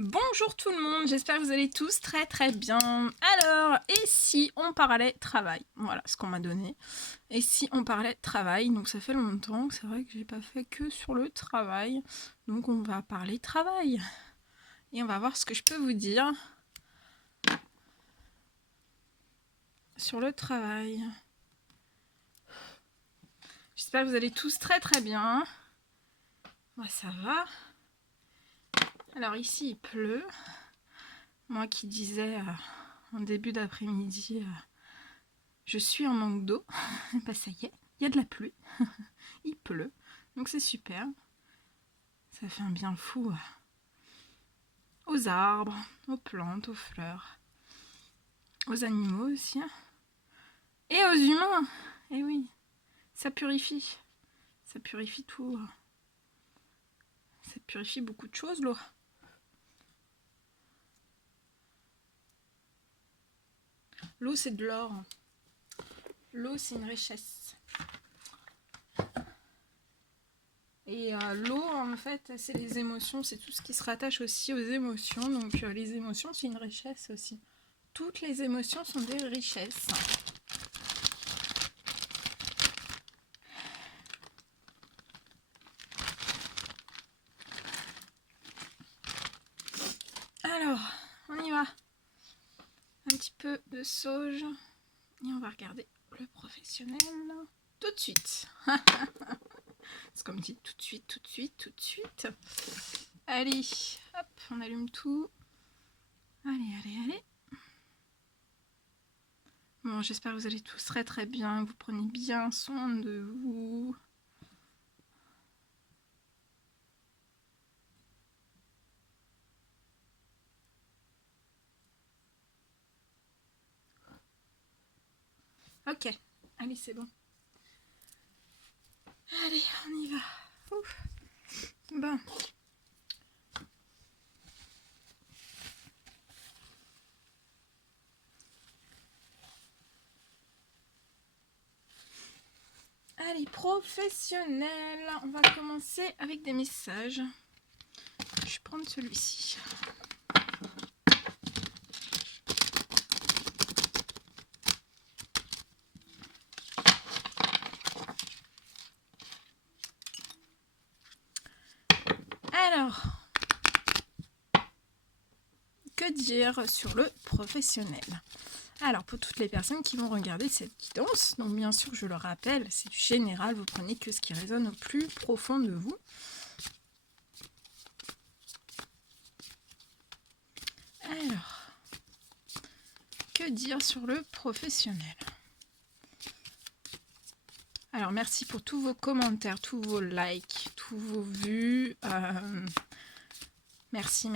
Bonjour tout le monde, j'espère que vous allez tous très bien. Alors, et si on parlait travail? Voilà ce qu'on m'a donné. Et si on parlait travail? Donc ça fait longtemps, c'est vrai que j'ai pas fait que sur le travail. Donc on va parler travail. Et on va voir ce que je peux vous dire sur le travail. J'espère que vous allez tous très bien. Moi ça va. Alors ici il pleut. Moi qui disais en début d'après-midi, je suis en manque d'eau. Bah ça y est, il y a de la pluie. Il pleut. Donc c'est super. Ça fait un bien fou aux arbres, aux plantes, aux fleurs, aux animaux aussi. Et aux humains. Et oui, ça purifie. Ça purifie tout. Ça purifie beaucoup de choses, l'eau. L'eau, c'est de l'or. L'eau, c'est une richesse. Et l'eau, en fait, c'est les émotions, c'est tout ce qui se rattache aussi aux émotions. Donc les émotions, c'est une richesse aussi. Toutes les émotions sont des richesses. Alors, on y va. Un petit peu de sauge. Et on va regarder le professionnel tout de suite. C'est comme dit, tout de suite, tout de suite, tout de suite. Allez, hop, on allume tout. Allez. Bon, j'espère que vous allez tous très bien, que vous prenez bien soin de vous. Ok, allez, c'est bon. Allez, on y va. Ouf. Bon. Allez, professionnel. On va commencer avec des messages. Je vais prendre celui-ci. Alors, que dire sur le professionnel? Alors, pour toutes les personnes qui vont regarder cette guidance, donc bien sûr, je le rappelle, c'est du général, vous prenez que ce qui résonne au plus profond de vous. Alors, que dire sur le professionnel? Alors, merci pour tous vos commentaires, tous vos likes, tous vos vues. Merci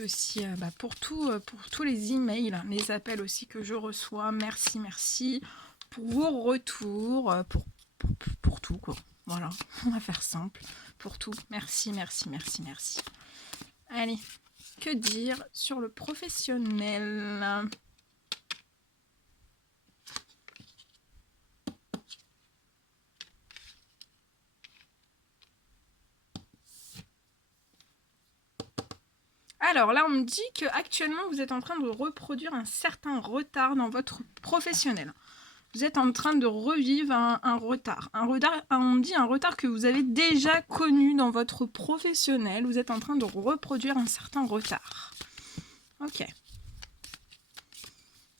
aussi pour tous les emails, les appels aussi que je reçois. Merci pour vos retours, pour tout quoi. Voilà, on va faire simple. Pour tout, merci. Allez, que dire sur le professionnel? Alors là, on me dit que actuellement vous êtes en train de reproduire un certain retard dans votre professionnel. Vous êtes en train de revivre un retard. On me dit un retard que vous avez déjà connu dans votre professionnel. Vous êtes en train de reproduire un certain retard. Ok.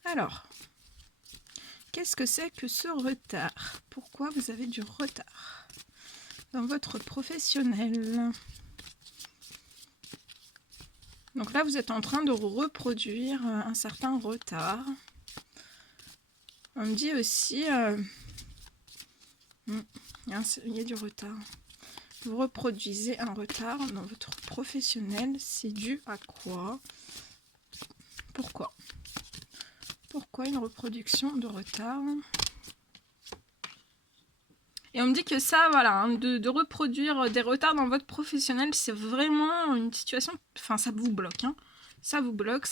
Alors, qu'est-ce que c'est que ce retard? Pourquoi vous avez du retard dans votre professionnel? Donc là, vous êtes en train de reproduire un certain retard. On me dit aussi... il y a du retard. Vous reproduisez un retard dans votre professionnel. C'est dû à quoi? Pourquoi une reproduction de retard? Et on me dit que ça, voilà, de reproduire des retards dans votre professionnel, c'est vraiment une situation... Enfin, ça vous bloque. Ça vous bloque.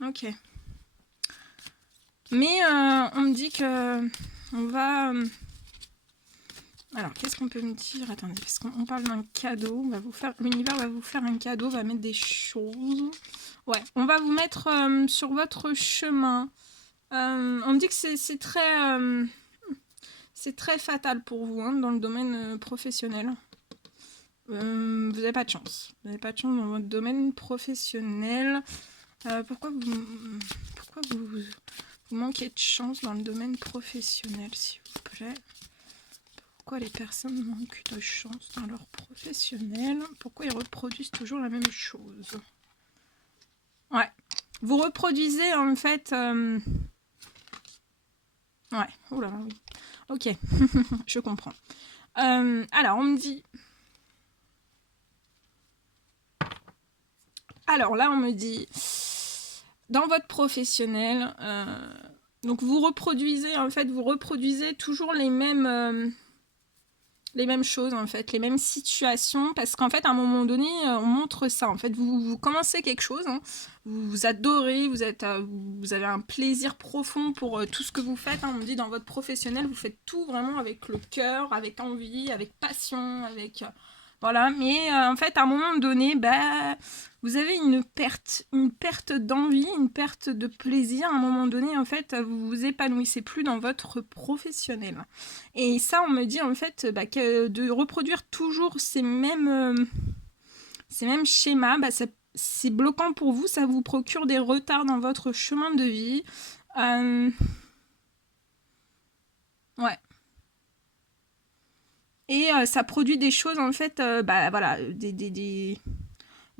Ok. Mais on me dit que on va... alors, qu'est-ce qu'on peut me dire? Attendez, parce qu'on parle d'un cadeau. L'univers va vous faire un cadeau, va mettre des choses. Ouais, on va vous mettre sur votre chemin. On me dit que c'est très fatal pour vous hein, dans le domaine professionnel. Vous n'avez pas de chance. Vous n'avez pas de chance dans votre domaine professionnel. Pourquoi vous manquez de chance dans le domaine professionnel, s'il vous plaît? Pourquoi les personnes manquent de chance dans leur professionnel? Pourquoi ils reproduisent toujours la même chose? Ouais. Vous reproduisez en fait... ouais. Oh là là, oui. Ok. Je comprends. Alors, on me dit... alors là, on me dit... dans votre professionnel... donc, vous reproduisez, en fait, vous reproduisez toujours les mêmes choses en fait, les mêmes situations, parce qu'en fait à un moment donné on montre ça, en fait vous commencez quelque chose, hein, vous adorez, vous avez un plaisir profond pour tout ce que vous faites, hein, on me dit dans votre professionnel vous faites tout vraiment avec le cœur, avec envie, avec passion, avec... voilà, mais en fait à un moment donné, vous avez une perte d'envie, une perte de plaisir. À un moment donné, en fait, vous vous épanouissez plus dans votre professionnel. Et ça, on me dit en fait que de reproduire toujours ces mêmes schémas, c'est bloquant pour vous. Ça vous procure des retards dans votre chemin de vie. Ouais. Et ça produit des choses en fait, voilà,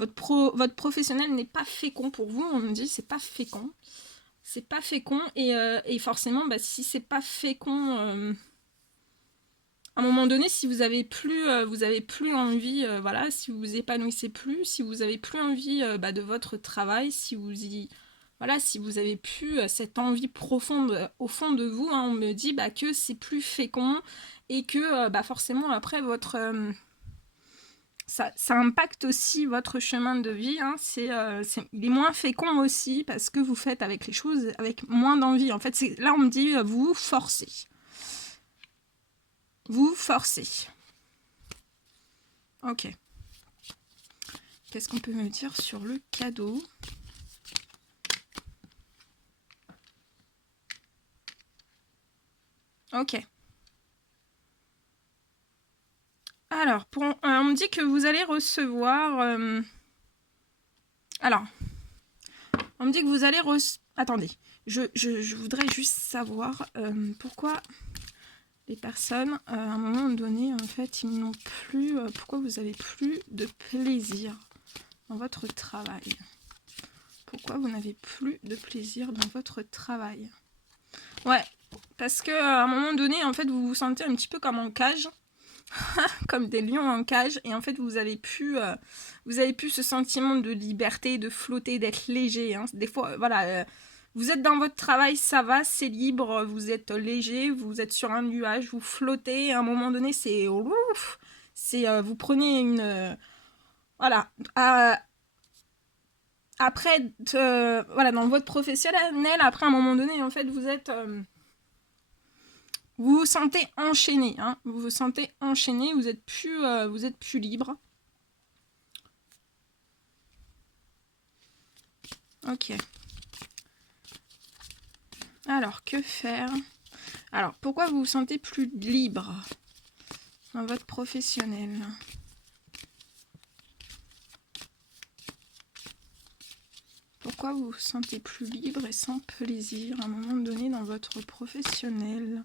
votre professionnel n'est pas fécond pour vous, on me dit, c'est pas fécond. C'est pas fécond, et forcément, si c'est pas fécond, à un moment donné, si vous avez plus envie, voilà, si vous vous épanouissez plus, si vous avez plus envie de votre travail, si vous avez plus cette envie profonde au fond de vous, hein, on me dit que c'est plus fécond, et que forcément après votre... ça impacte aussi votre chemin de vie, hein. Il est moins fécond aussi parce que vous faites avec les choses avec moins d'envie. En fait, là on me dit vous forcez. Vous forcez. Ok. Qu'est-ce qu'on peut me dire sur le cadeau? Ok. Alors, on me dit que vous allez recevoir... alors, on me dit que vous allez attendez, je voudrais juste savoir pourquoi les personnes, à un moment donné, en fait, ils n'ont plus... pourquoi vous avez plus de plaisir dans votre travail? Pourquoi vous n'avez plus de plaisir dans votre travail? Ouais, parce que à un moment donné, en fait, vous vous sentez un petit peu comme en cage. Comme des lions en cage, et en fait vous avez plus ce sentiment de liberté, de flotter, d'être léger, hein. Des fois voilà, vous êtes dans votre travail, ça va, c'est libre, vous êtes léger, vous êtes sur un nuage, vous flottez, à un moment donné c'est ouf, vous prenez une voilà, après voilà, dans votre professionnel, après un moment donné en fait vous êtes vous vous sentez enchaîné, hein. Vous vous sentez enchaîné, vous êtes plus libre. Ok. Alors, que faire? Alors, pourquoi vous vous sentez plus libre dans votre professionnel? Pourquoi vous vous sentez plus libre et sans plaisir à un moment donné dans votre professionnel?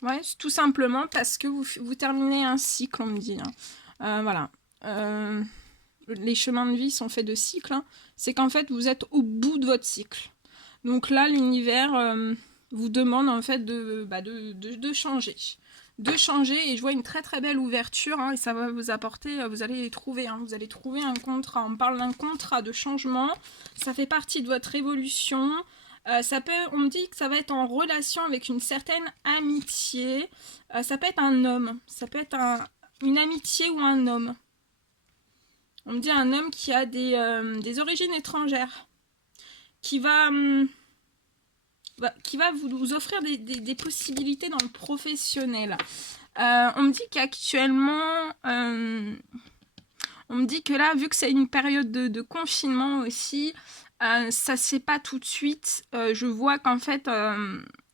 Ouais, tout simplement parce que vous terminez un cycle, on me dit, hein. Voilà. Les chemins de vie sont faits de cycles, hein. C'est qu'en fait, vous êtes au bout de votre cycle. Donc là, l'univers vous demande en fait de changer. De changer, et je vois une très très belle ouverture, hein, et ça va vous apporter, vous allez trouver, hein, vous allez trouver un contrat. On parle d'un contrat de changement, ça fait partie de votre évolution. On me dit que ça va être en relation avec une certaine amitié. Ça peut être un homme, ça peut être une amitié ou un homme. On me dit un homme qui a des origines étrangères, qui va qui va vous offrir des possibilités dans le professionnel. On me dit qu'actuellement, on me dit que là, vu que c'est une période de confinement aussi, ça se fait pas tout de suite. Je vois qu'en fait,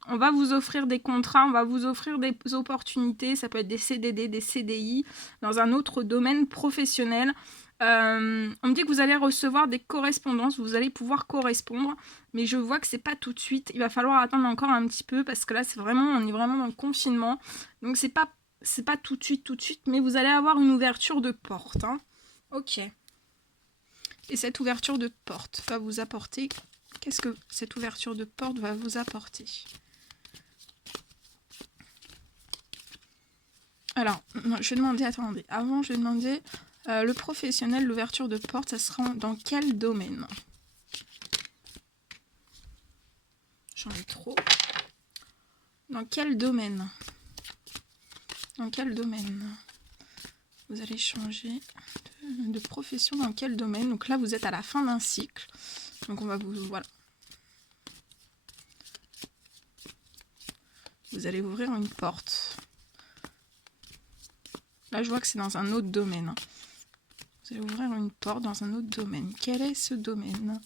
on va vous offrir des contrats, on va vous offrir des opportunités, ça peut être des CDD, des CDI, dans un autre domaine professionnel. On me dit que vous allez recevoir des correspondances, vous allez pouvoir correspondre, mais je vois que c'est pas tout de suite. Il va falloir attendre encore un petit peu, parce que là, on est vraiment dans le confinement. Donc c'est pas tout de suite, mais vous allez avoir une ouverture de porte, hein. Ok. Et cette ouverture de porte va vous apporter... Qu'est-ce que cette ouverture de porte va vous apporter? Alors, non, je vais demander, attendez. Avant, je vais demander le professionnel, l'ouverture de porte, ça sera dans quel domaine? J'en ai trop. Dans quel domaine? Dans quel domaine? Vous allez changer de profession dans quel domaine? Donc là, vous êtes à la fin d'un cycle. Donc on va vous... Voilà. Vous allez ouvrir une porte. Là, je vois que c'est dans un autre domaine. Vous allez ouvrir une porte dans un autre domaine. Quel est ce domaine?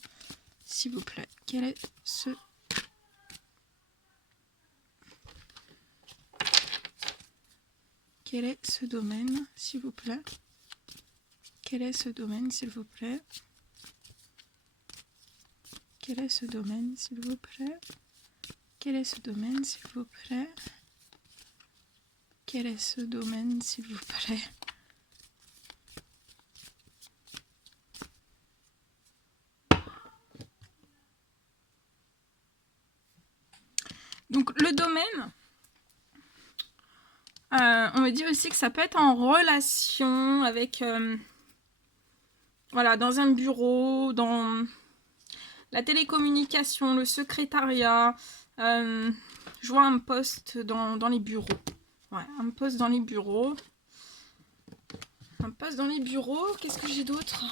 S'il vous plaît. Quel est ce... Quel est ce domaine, s'il vous plaît? Quel est ce domaine, s'il vous plaît? Quel est ce domaine, s'il vous plaît? Quel est ce domaine, s'il vous plaît? Quel est ce domaine, s'il vous plaît? Donc le domaine, on me dit aussi que ça peut être en relation avec, voilà, dans un bureau, dans la télécommunication, le secrétariat. Je vois un poste dans les bureaux. Ouais, un poste dans les bureaux. Un poste dans les bureaux. Qu'est-ce que j'ai d'autre?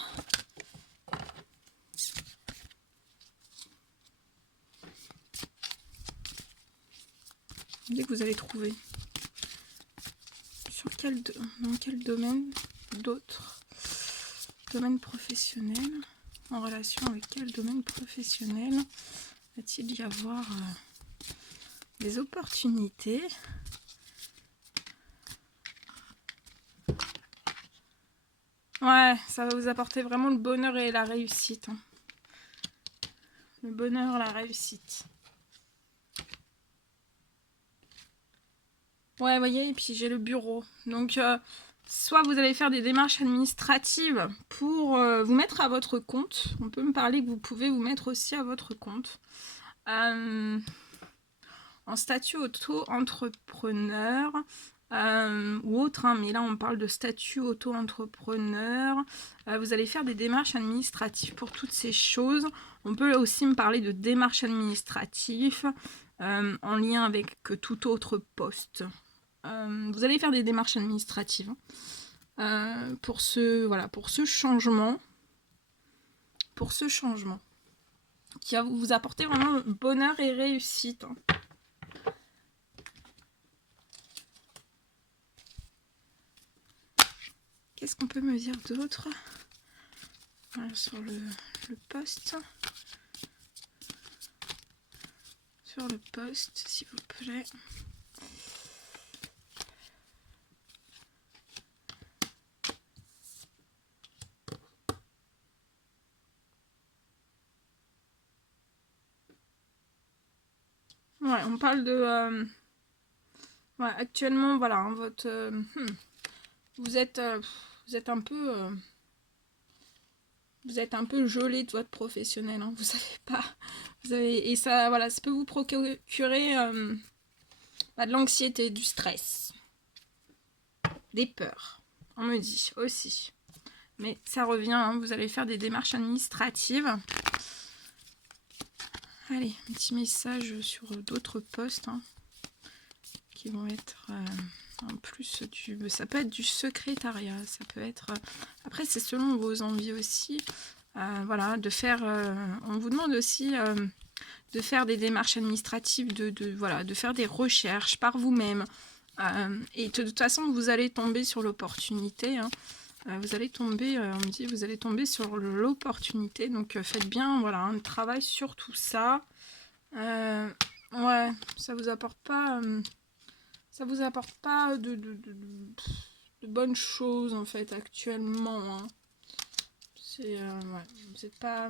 Dès que vous allez trouver. Dans quel domaine d'autres? Domaine professionnel. En relation avec quel domaine professionnel va-t-il y avoir des opportunités? Ouais, ça va vous apporter vraiment le bonheur et la réussite. Hein. Le bonheur, la réussite. Ouais, vous voyez, et puis j'ai le bureau. Donc, soit vous allez faire des démarches administratives pour vous mettre à votre compte. On peut me parler que vous pouvez vous mettre aussi à votre compte. En statut auto-entrepreneur ou autre, hein, mais là on parle de statut auto-entrepreneur. Vous allez faire des démarches administratives pour toutes ces choses. On peut aussi me parler de démarches administratives en lien avec tout autre poste. Vous allez faire des démarches administratives pour ce changement. Pour ce changement. Qui va vous apporter vraiment bonheur et réussite. Hein. Qu'est-ce qu'on peut me dire d'autre sur le poste? Sur le poste, s'il vous plaît. Ouais, on parle de... ouais, actuellement, voilà, hein, votre... vous êtes un peu... vous êtes un peu gelé de votre professionnel, hein, vous savez pas... et ça, voilà, ça peut vous procurer de l'anxiété, du stress, des peurs, on me dit aussi. Mais ça revient, hein, vous allez faire des démarches administratives. Allez, un petit message sur d'autres postes hein, qui vont être en plus du... Ça peut être du secrétariat, ça peut être... après, c'est selon vos envies aussi. Voilà, de faire... on vous demande aussi faire des démarches administratives, voilà, de faire des recherches par vous-même. Et de toute façon, vous allez tomber sur l'opportunité. Hein. Vous allez tomber, on me dit, vous allez tomber sur l'opportunité. Donc faites bien, voilà, un travail sur tout ça. Ouais, ça vous apporte pas de bonnes choses en fait actuellement. Hein. C'est ouais, vous êtes pas,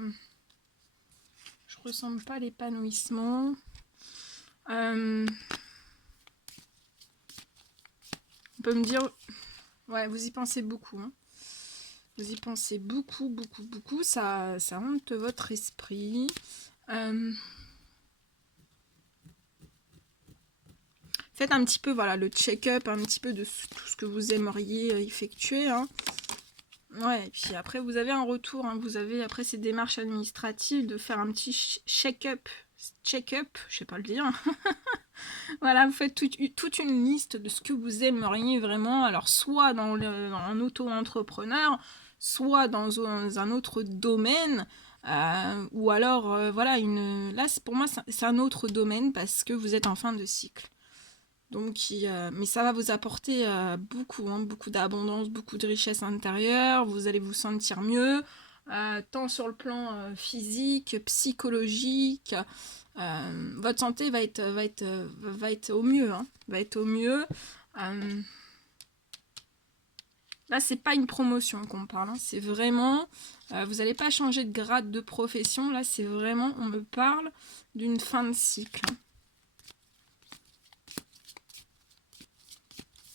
je ressens pas l'épanouissement. On peut me dire, ouais, vous y pensez beaucoup. Hein. Vous y pensez beaucoup, beaucoup, beaucoup. Ça hante votre esprit. Faites un petit peu, voilà, le check-up, un petit peu de tout ce que vous aimeriez effectuer. Hein. Ouais, et puis après, vous avez un retour. Hein. Vous avez, après ces démarches administratives, de faire un petit check-up. Check-up, je sais pas le dire. Voilà, vous faites toute une liste de ce que vous aimeriez vraiment. Alors, soit dans un auto-entrepreneur, soit dans un autre domaine. Ou alors, voilà, là, pour moi, c'est un autre domaine parce que vous êtes en fin de cycle. Donc, mais ça va vous apporter beaucoup, hein, beaucoup d'abondance, beaucoup de richesse intérieure. Vous allez vous sentir mieux, tant sur le plan physique, psychologique. Votre santé va être au mieux. Hein, va être au mieux. Là, c'est pas une promotion qu'on parle. Hein, c'est vraiment... vous n'allez pas changer de grade de profession. Là, c'est vraiment... On me parle d'une fin de cycle. Hein.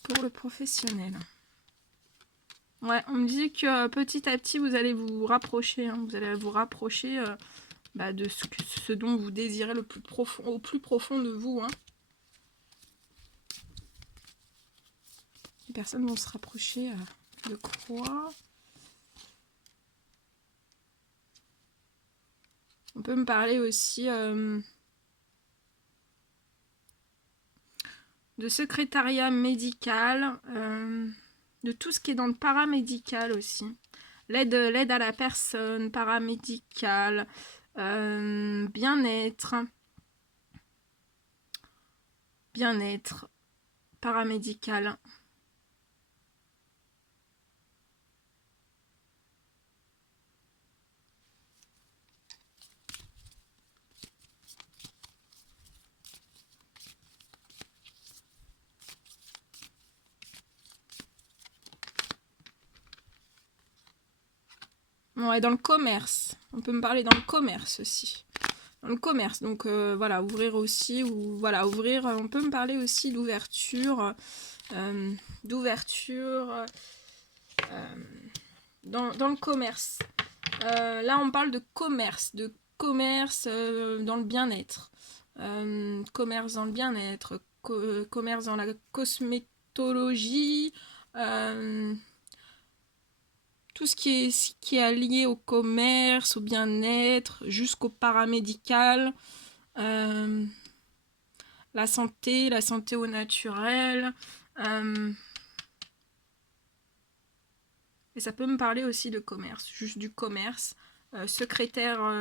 Pour le professionnel. Ouais, on me dit que petit à petit, vous allez vous rapprocher. Hein, vous allez vous rapprocher de ce dont vous désirez le plus profond, au plus profond de vous. Hein. Les personnes vont se rapprocher de quoi? On peut me parler aussi de secrétariat médical, de tout ce qui est dans le paramédical aussi. L'aide à la personne, paramédical, bien-être, paramédical. Ouais, dans le commerce. On peut me parler dans le commerce aussi. Dans le commerce, donc voilà, ouvrir aussi, ou voilà, ouvrir, on peut me parler aussi d'ouverture, dans le commerce. Là, on parle de commerce dans le bien-être. Commerce dans le bien-être, commerce dans la cosmétologie, tout ce qui est lié au commerce, au bien-être, jusqu'au paramédical, la santé au naturel. Et ça peut me parler aussi de commerce, juste du commerce. Secrétaire dans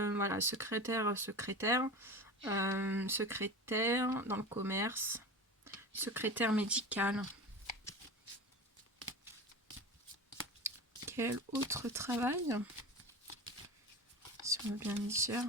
le commerce, secrétaire médical. Quel autre travail sur le bien-être?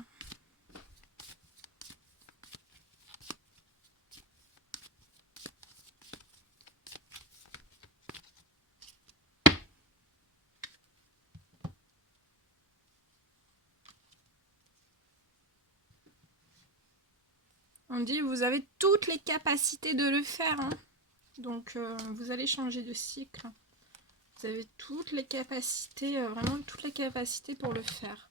On dit vous avez toutes les capacités de le faire. Hein. Donc vous allez changer de cycle. Vous avez toutes les capacités, vraiment toutes les capacités pour le faire.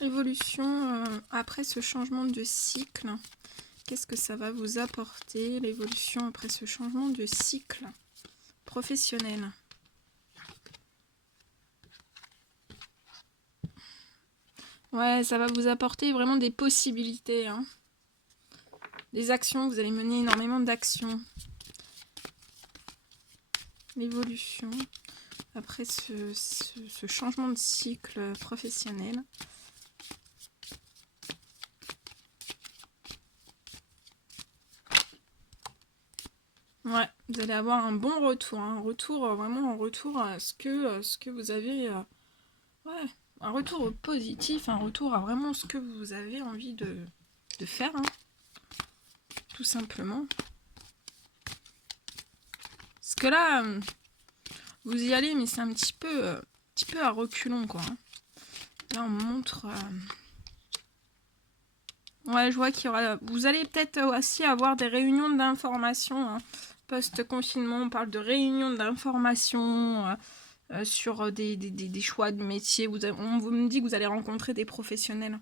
Évolution après ce changement de cycle. Qu'est-ce que ça va vous apporter, l'évolution après ce changement de cycle professionnel? Ouais, ça va vous apporter vraiment des possibilités. Hein. Des actions, vous allez mener énormément d'actions. L'évolution. après ce changement de cycle professionnel. Ouais, vous allez avoir un bon retour, hein, vraiment un retour à ce que vous avez, ouais, un retour positif, un retour à vraiment ce que vous avez envie de faire, hein, tout simplement. Parce que là, vous y allez, mais c'est un petit peu à reculons, quoi. Hein. Là, on montre. Ouais, je vois qu'il y aura. Vous allez peut-être aussi avoir des réunions d'information. Hein. Post-confinement, on parle de réunions d'information sur des choix de métier. Vous me dit que vous allez rencontrer des professionnels.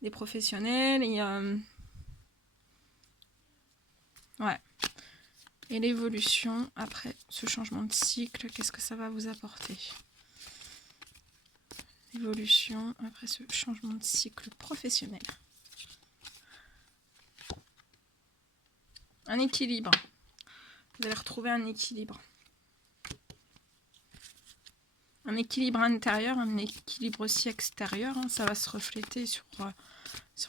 Des professionnels et. Ouais. Et l'évolution après ce changement de cycle, qu'est-ce que ça va vous apporter? L'évolution après ce changement de cycle professionnel. Un équilibre. Vous allez retrouver un équilibre. Un équilibre intérieur, un équilibre aussi extérieur. Hein. Ça va se refléter sur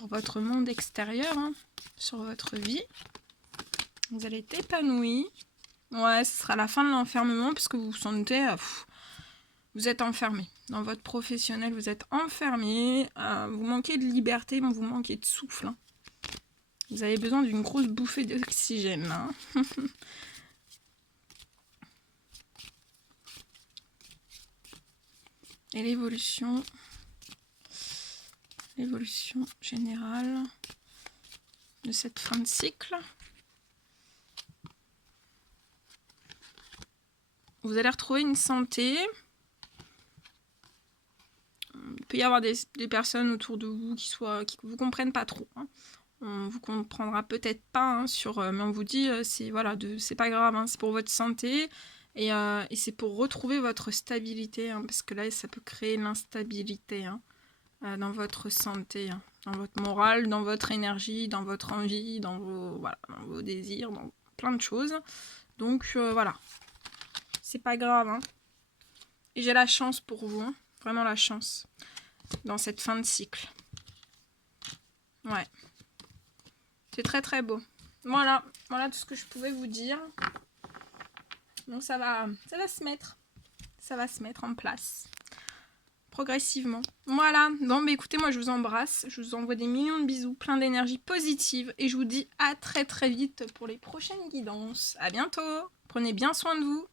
votre monde extérieur, hein, sur votre vie. Vous allez être épanoui. Ouais, ce sera la fin de l'enfermement puisque vous vous sentez... vous êtes enfermé. Dans votre professionnel, vous êtes enfermé. Vous manquez de liberté, vous manquez de souffle. Hein. Vous avez besoin d'une grosse bouffée d'oxygène. Hein. Et l'évolution générale de cette fin de cycle. Vous allez retrouver une santé. Il peut y avoir des personnes autour de vous qui vous comprennent pas trop. Hein. On vous comprendra peut-être pas hein, mais on vous dit c'est pas grave, hein, c'est pour votre santé et c'est pour retrouver votre stabilité hein, parce que là ça peut créer l'instabilité hein, dans votre santé, hein, dans votre morale, dans votre énergie, dans votre envie, dans vos désirs, dans plein de choses. Donc voilà, c'est pas grave. Hein. Et j'ai la chance pour vous, hein, vraiment la chance dans cette fin de cycle. Ouais. C'est très très beau. Voilà tout ce que je pouvais vous dire. Donc ça va se mettre. Ça va se mettre en place. Progressivement. Voilà. Donc écoutez, moi je vous embrasse. Je vous envoie des millions de bisous, plein d'énergie positive. Et je vous dis à très très vite pour les prochaines guidances. À bientôt. Prenez bien soin de vous.